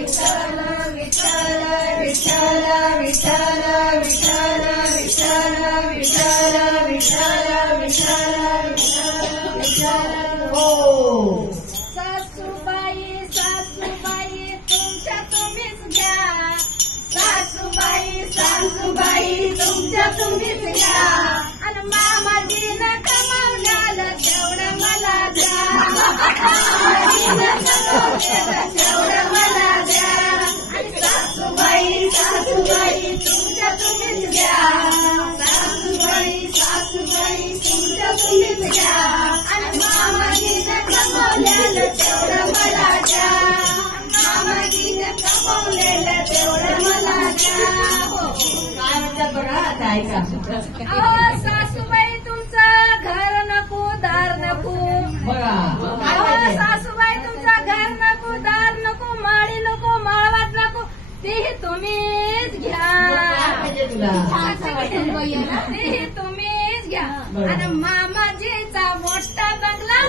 Vishara, Vishara, Vishara, Vishara, Vishara, अहो सासूबाई तुमचं घर नको दार नको? सासूबाई तुमचं घर नको दार नको माळी नको माळवात नको. तेही तुम्हीच घ्या. तेही तुम्हीच घ्या. आणि मामाजीचा मोठा बंगला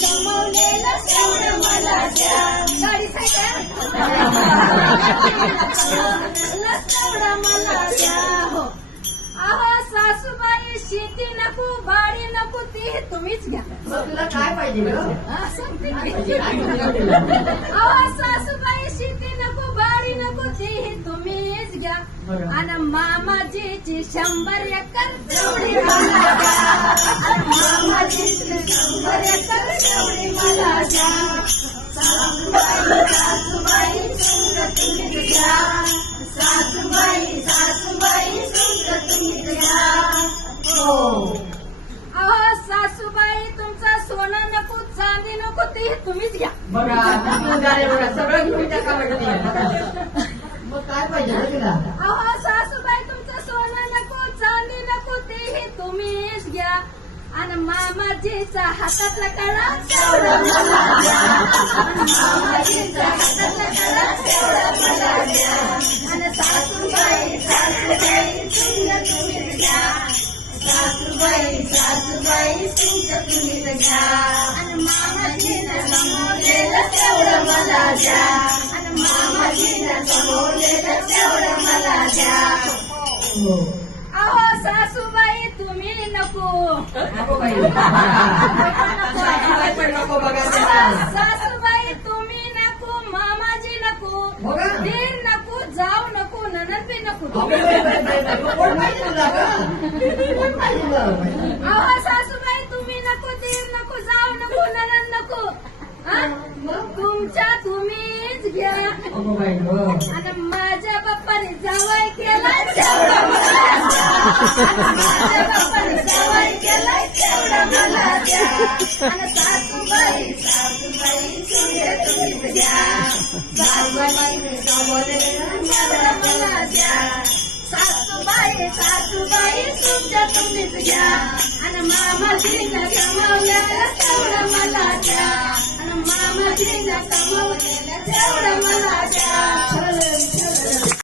कमवलेलं मला द्या गाडी सायकल मला द्या हो अहो सासूबाई शेती नको बाडी नको ती तुम्हीच घ्या. तुला काय पाहिजे अहो सासूबाई शेती नको बाडी नको ती तुम्हीच घ्या. आणि मामाजीची शंभर एकर तेवढी मला द्या चांदी नको ते तुम्हीच घ्या. बघा सगळं घेऊन टाका मग काय पाहिजे गं तुला? अहो सासूबाई तुमचं सोनं नको चांदी नको तेही तुम्हीच घ्या. आणि मामाजीचा हातातला कळा मामाजीचा सासूबाई सासूबाई तुमचं तुम्हीच घ्या आणि मामाजीनं कमवलेलं तेवढं मला द्या आणि मामाजीनं कमवलेलं तेवढं मला द्या हो अहो सासूबाई तुम्ही नको नको बाई सासूबाई तुम्ही नको मामाजी नको. दीर नको जाऊ नको ननद बी नको बाई, बाई, बाई, बाई, बाई. कोण पाहिजे तुला गं? अहो सासूबाई तुम्ही नको दीर नको जाऊ नको ननद नको हा? तुमच्या तुम्हीच घ्या अगो बाई गं. आणि माझ्या बाप्पाने जावाय केलाय तेवढं मला द्या. माझ्या बाप्पाने जावाय केलाय तेवढं मला द्या आणि सासूबाई सासूबाई तुझे तुम्हीच घ्या सासूबाईने कमवलेलं सासूबाई सासूबाई तुमच्या तुम्हीच घ्या आणि मामाजीनं कमवलेलं तेवढं मला द्या आणि मामाजीनं कमवलेलं तेवढं मला द्या